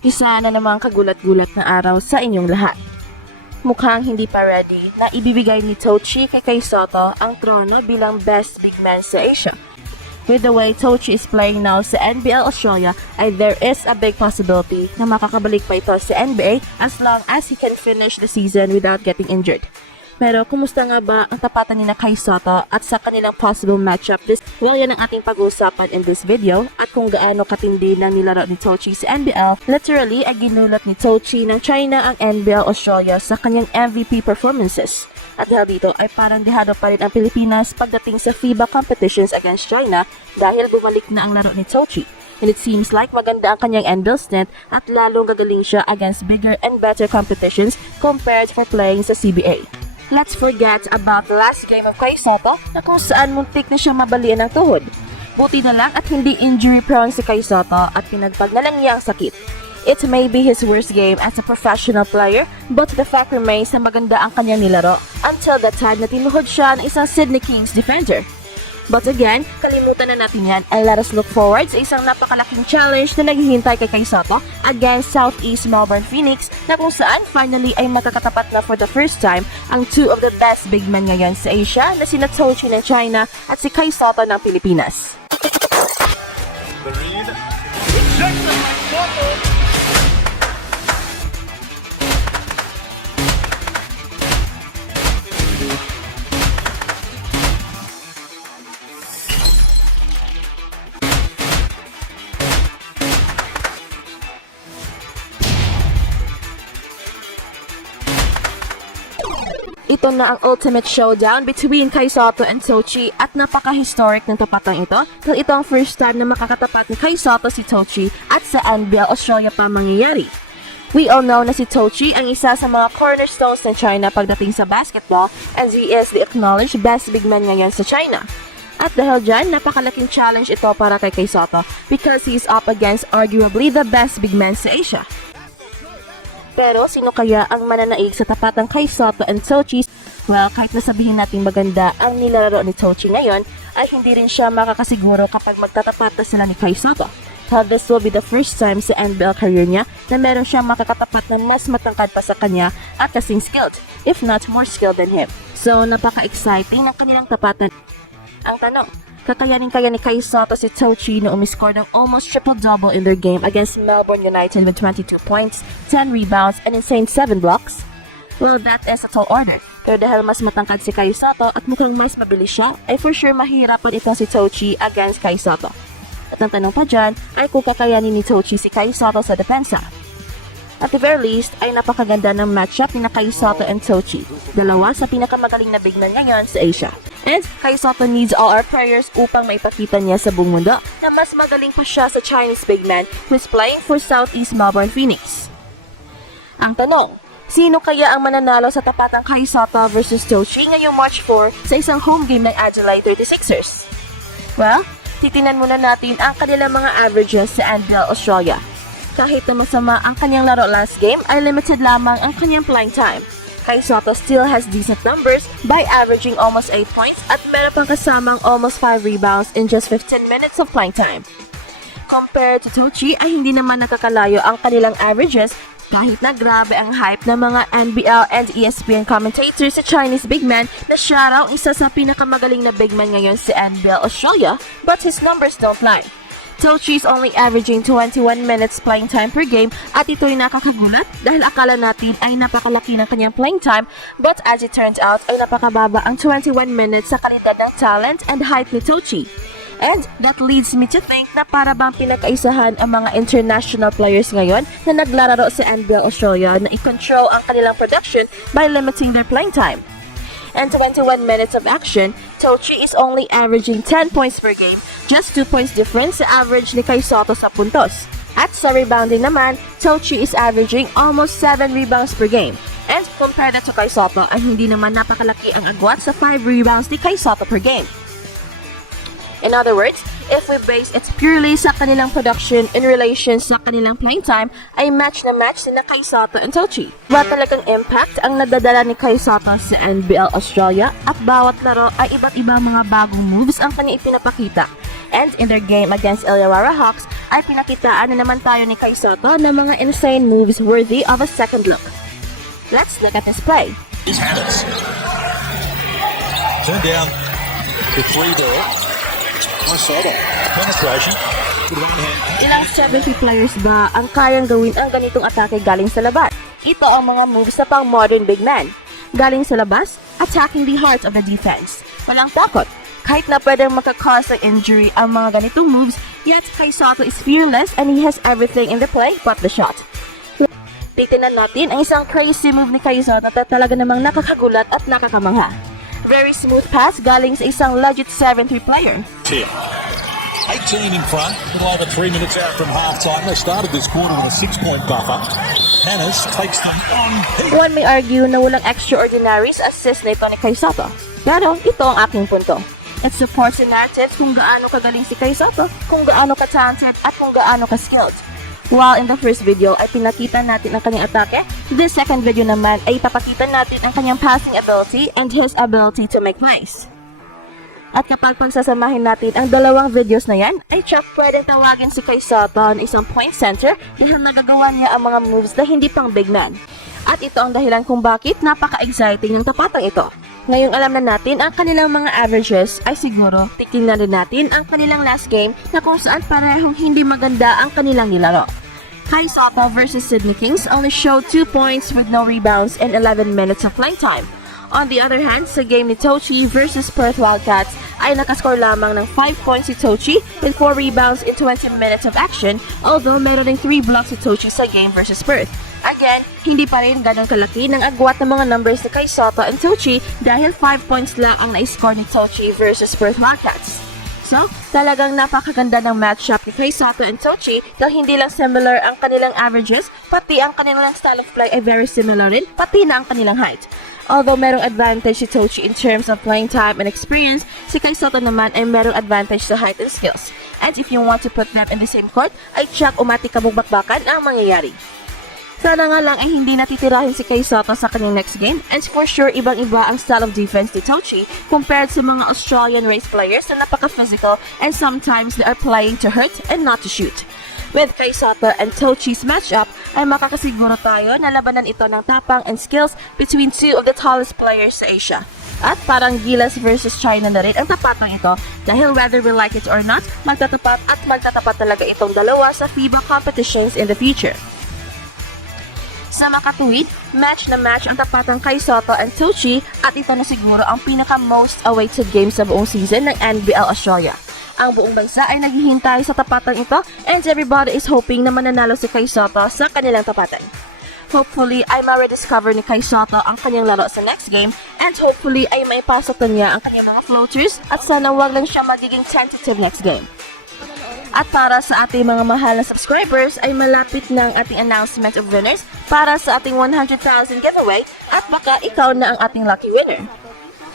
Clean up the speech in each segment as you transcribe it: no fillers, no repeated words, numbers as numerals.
Isa na namang kagulat-gulat na araw sa inyong lahat. Mukhang hindi pa ready na ibibigay ni Tochi kay Sotto ang trono bilang best big man sa Asia. With the way Tochi is playing now sa NBL Australia, there is a big possibility na makakabalik pa ito sa NBA as long as he can finish the season without getting injured. Pero kumusta nga ba ang tapatan ni na kay Sotto at sa kanilang possible matchup? Well, yan ang ating pag-uusapan in this video at kung gaano katindi ng nilaro ni Tochi sa NBL. Literally, ay ginulat ni Tochi ng China ang NBL Australia sa kanyang MVP performances. At dahil dito ay parang dehado pa rin ang Pilipinas pagdating sa FIBA competitions against China dahil bumalik na ang laro ni Tochi. And it seems like maganda ang kanyang NBL stint at lalong gagaling siya against bigger and better competitions compared for playing sa CBA. Let's forget about the last game of kay Sotto na kung saan muntik na siya mabalian ng tuhod. Buti na lang at hindi injury prone si kay Sotto at pinagpag na lang niya ang sakit. It may be his worst game as a professional player, but the fact remains na maganda ang kanyang nilaro until the time na tinuhod siya ng isang Sydney Kings defender. But again, kalimutan na natin yan and let us look forward sa isang napakalaking challenge na naghihintay kay Sotto against Southeast Melbourne Phoenix na kung saan finally ay makakatapat na for the first time ang two of the best big men ngayon sa Asia na sina Tochi ng China at si kay Sotto ng Pilipinas. Ito na ang ultimate showdown between kay Sotto and Tochi at napaka-historic ng tapatang ito dahil ito ang first time na makakatapat ni kay Sotto si Tochi at sa NBL Australia pa mangyayari. We all know na si Tochi ang isa sa mga cornerstones ng China pagdating sa basketball and he is the acknowledged best big man ngayon sa China. At dahil dyan, napakalaking challenge ito para kay Sotto because he is up against arguably the best big man sa Asia. Pero sino kaya ang mananaig sa tapatang kay Sotto and Tochi? Well, kahit nasabihin natin maganda ang nilalaro ni Tochi ngayon, ay hindi rin siya makakasiguro kapag magtatapat na sila ni kay Sotto. So this will be the first time sa NBL career niya na meron siyang makakatapat na mas matangkad pa sa kanya at kasing skilled, if not more skilled than him. So napaka-exciting ng kanilang tapatan. Ang tanong, kakayanin ni kay Sotto si Tochi na umiscore ng almost triple-double in their game against Melbourne United with 22 points, 10 rebounds, and insane 7 blocks? Well, that is a tall order. Pero dahil mas matangkad si kay Sotto at mukhang mas mabilis siya, ay for sure mahirapan itong si Tochi against kay Sotto. At ang tanong pa dyan ay kung kakayanin ni Tochi si kay Sotto sa depensa. At the very least, ay napakaganda ng matchup ni na kay Sotto and Tochi, dalawa sa pinakamagaling na big man ngayon sa Asia. And kay Sotto needs all our prayers upang maipakita niya sa buong mundo na mas magaling pa siya sa Chinese big man who is playing for Southeast Melbourne Phoenix. Ang tanong, sino kaya ang mananalo sa tapatang kay Sotto versus Tochi ngayong March 4 sa isang home game ng Adelaide 36ers? Well, titinan muna natin ang kanilang mga averages sa NBL Australia. Kahit na masama ang kanyang laro last game, ay limited lamang ang kanyang playing time. Kay Sotto still has decent numbers by averaging almost 8 points at meron pang kasamang almost 5 rebounds in just 15 minutes of playing time. Compared to Tochi ay hindi naman nakakalayo ang kanilang averages kahit na grabe ang hype ng mga NBL and ESPN commentators sa Chinese big man na siya raw isa sa pinakamagaling na big man ngayon sa NBL Australia, but his numbers don't lie. Tochi is only averaging 21 minutes playing time per game at ito'y nakakagulat dahil akala natin ay napakalaki ng kanyang playing time but as it turns out ay napakababa ang 21 minutes sa kalidad ng talent and height ni Tochi. And that leads me to think na para bang pinakaisahan ang mga international players ngayon na naglalaro sa NBL Australia na i-control ang kanilang production by limiting their playing time. And 21 minutes of action, Tochi is only averaging 10 points per game, just 2 points difference sa average ni kay Sotto sa puntos. At sa rebounding naman, Tochi is averaging almost 7 rebounds per game. And compared to kay Sotto, ay hindi naman napakalaki ang agwat sa 5 rebounds ni kay Sotto per game. In other words, if we base it purely sa kanilang production in relation sa kanilang playing time, ay match na match sina kay Sotto and Tochi. Ba talagang impact ang nadadala ni kay Sotto sa NBL Australia at bawat laro ay iba't ibang mga bagong moves ang kanya ipinapakita. And in their game against Illawarra Hawks, ay pinakitaan na naman tayo ni Kai Sotto ng mga insane moves worthy of a second look. Let's look at this play. He's Hannes. Turned down the 3 there. Nice Sotto. Penetration. Ilang 70 players ba ang kayang gawin ang ganitong atake galing sa labas? Ito ang mga moves na pang modern big man. Galing sa labas, attacking the heart of the defense. Walang takot. Kahit na pwedeng makakause ng injury ang mga ganitong moves, yet Kai Sotto is fearless and he has everything in the play but the shot. Titignan natin ang isang crazy move ni Kai Sotto na talaga namang nakakagulat at nakakamangha. Very smooth pass galing sa isang legit 7-3 player. 18 in front, a little over 3 minutes out from half-time. They started this quarter with a 6-point buffer. Hannes takes them on. One may argue na walang extraordinary sa assist na ito ni Kai Sotto. Pero ito ang aking punto. It supports the narrative kung gaano kagaling si Kai Sotto, kung gaano ka-talented at kung gaano ka-skilled. While in the first video ay pinakita natin ang kanyang atake, this second video naman ay papakita natin ang kanyang passing ability and his ability to make plays. At kapag pagsasamahin natin ang dalawang videos na yan, ay tsak pwedeng tawagin si Kai Sotto na isang point center dahil nagagawa niya ang mga moves na hindi pang big man. At ito ang dahilan kung bakit napaka-exciting ng tapatang ito. Ngayong alam na natin ang kanilang mga averages, ay siguro titingnan rin natin ang kanilang last game na kung saan parehong hindi maganda ang kanilang nilaro. Kai Sotto versus Sydney Kings only showed 2 points with no rebounds and 11 minutes of playing time. On the other hand, sa game ni Tochi versus Perth Wildcats ay nakascore lamang ng 5 points si Tochi with 4 rebounds in 20 minutes of action, although meron ding 3 blocks si Tochi sa game versus Perth. Again, hindi pa rin ganong kalaki ng agwat ng mga numbers ni Kai Sotto and Tochi dahil 5 points lang ang na-score ni Tochi versus Perth Wildcats. So, talagang napakaganda ng matchup ni Kai Sotto and Tochi dahil hindi lang similar ang kanilang averages, pati ang kanilang style of play ay very similar rin, pati na ang kanilang height. Although merong advantage si Tochi in terms of playing time and experience, si Kai Sotto naman ay merong advantage sa height and skills. And if you want to put them in the same court, ay tsak umatikabog-bakbakan ang mangyayari. Sana nga lang ay hindi natitirahin si Kai Sotto sa kanyang next game, and for sure ibang-iba ang style of defense ni Tochi compared sa mga Australian race players na napaka-physical and sometimes they are playing to hurt and not to shoot. With Kai Sotto and Tochi's matchup, ay makakasiguro tayo na labanan ito ng tapang and skills between two of the tallest players sa Asia. At parang Gilas versus China na rin ang tapatang ito dahil whether we like it or not, magtatapat at magtatapat talaga itong dalawa sa FIBA competitions in the future. Sa makatuwid, match na match ang tapatang Kai Sotto and Tochi at ito na siguro ang pinaka-most awaited game sa buong season ng NBL Australia. Ang buong bansa ay naghihintay sa tapatang ito and everybody is hoping na mananalo si Kai Sotto sa kanilang tapatan. Hopefully ay ma-rediscover ni Kai Sotto ang kanyang laro sa next game and hopefully ay maipasok na niya ang kanyang mga floaters at sana wag lang siya magiging tentative next game. At para sa ating mga mahal na subscribers ay malapit na ang ating announcement of winners para sa ating 100,000 giveaway at baka ikaw na ang ating lucky winner.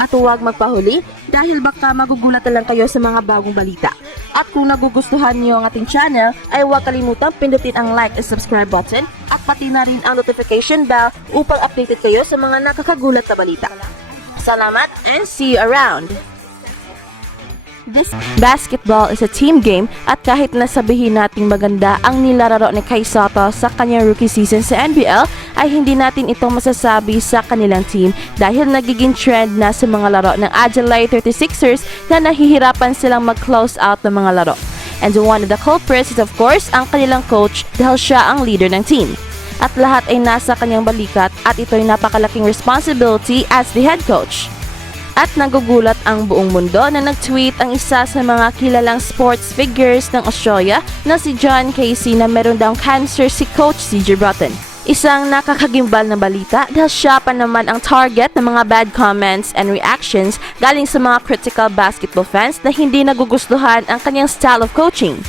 At huwag magpahuli dahil baka magugulat na lang kayo sa mga bagong balita. At kung nagugustuhan niyo ang ating channel, ay huwag kalimutang pindutin ang like and subscribe button at pati na rin ang notification bell upang updated kayo sa mga nakakagulat na balita. Salamat and see you around! This basketball is a team game at kahit nasabihin nating maganda ang nilararo ni Kai Sotto sa kanyang rookie season sa NBL ay hindi natin ito masasabi sa kanilang team dahil nagiging trend na sa mga laro ng Adelaide 36ers na nahihirapan silang mag-close out ng mga laro. And one of the culprits is of course ang kanilang coach dahil siya ang leader ng team. At lahat ay nasa kanyang balikat at ito'y napakalaking responsibility as the head coach. At nagugulat ang buong mundo na nag-tweet ang isa sa mga kilalang sports figures ng Australia na si John Casey na meron daw cancer si Coach CJ Broughton. Isang nakakagimbal na balita dahil siya pa naman ang target ng mga bad comments and reactions galing sa mga critical basketball fans na hindi nagugustuhan ang kanyang style of coaching.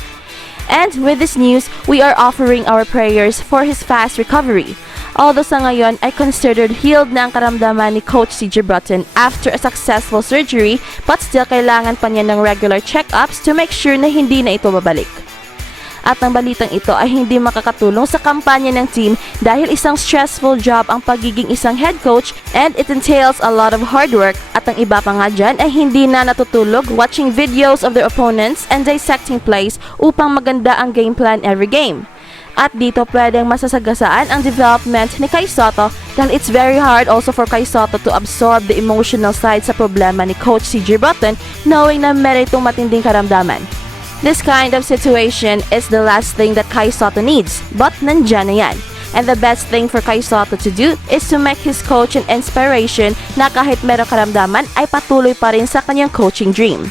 And with this news, we are offering our prayers for his fast recovery. Although sa ngayon ay considered healed na ang karamdaman ni Coach CJ Broughton after a successful surgery, but still kailangan pa niya ng regular check-ups to make sure na hindi na ito babalik. At ang balitang ito ay hindi makakatulong sa kampanya ng team dahil isang stressful job ang pagiging isang head coach and it entails a lot of hard work. At ang iba pa nga dyan ay hindi na natutulog watching videos of their opponents and dissecting plays upang maganda ang game plan every game. At dito pwedeng masasagasaan ang development ni Kai Sotto dahil it's very hard also for Kai Sotto to absorb the emotional side sa problema ni Coach CJ Button knowing na meron itong matinding karamdaman. This kind of situation is the last thing that Kai Sotto needs, but nandyan na yan. And the best thing for Kai Sotto to do is to make his coach an inspiration na kahit merong karamdaman ay patuloy pa rin sa kanyang coaching dream.